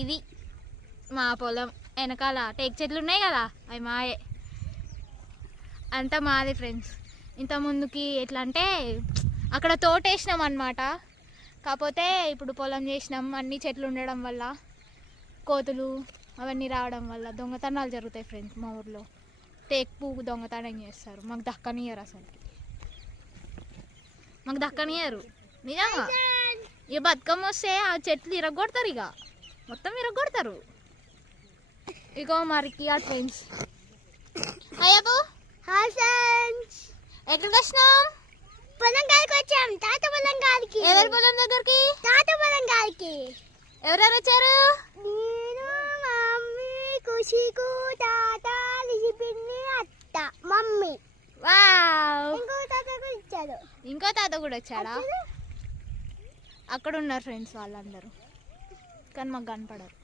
ఇది మా పొలం వెనకాల టేక్ చెట్లు ఉన్నాయి కదా, అవి మాయే, అంతా మాది ఫ్రెండ్స్. ఇంత ముందుకి ఎట్లా అంటే అక్కడ తోట వేసినాం అన్నమాట. కాకపోతే ఇప్పుడు పొలం చేసినాం. అన్ని చెట్లు ఉండడం వల్ల, కోతులు అవన్నీ రావడం వల్ల దొంగతనాలు జరుగుతాయి ఫ్రెండ్స్. మా ఊర్లో టేక్ పువ్వు దొంగతనం చేస్తారు. మాకు దక్కనియరు, అసలుకి మాకు దక్కనియరు నిజంగా. ఇక బతుకమ్మ వస్తే ఆ చెట్లు ఇరగొడతారు, ఇక మొత్తం ఇరగొడతారు. ఇగో మరికి ఆ ఫ్రెండ్స్. అయ్యబు ఎక్కడికి వచ్చినాం? పొలం గారికి వచ్చాం. తాత పొలం గారికి. ఎవరి పొలం దగ్గరికి? తాత పొలం గారికి. ఎవరెవరు వచ్చారు? నేను, మమ్మీ, కుషికు, తాత, లిజి పిన్ని, అత్త, మమ్మీ. వావ్, ఇంకో తాత కూడా ఇచ్చాడు. ఇంకో తాత కూడా వచ్చాడా? అక్కడ ఉన్నారు ఫ్రెండ్స్ వాళ్ళందరూ, కానీ మాకు కనపడరు.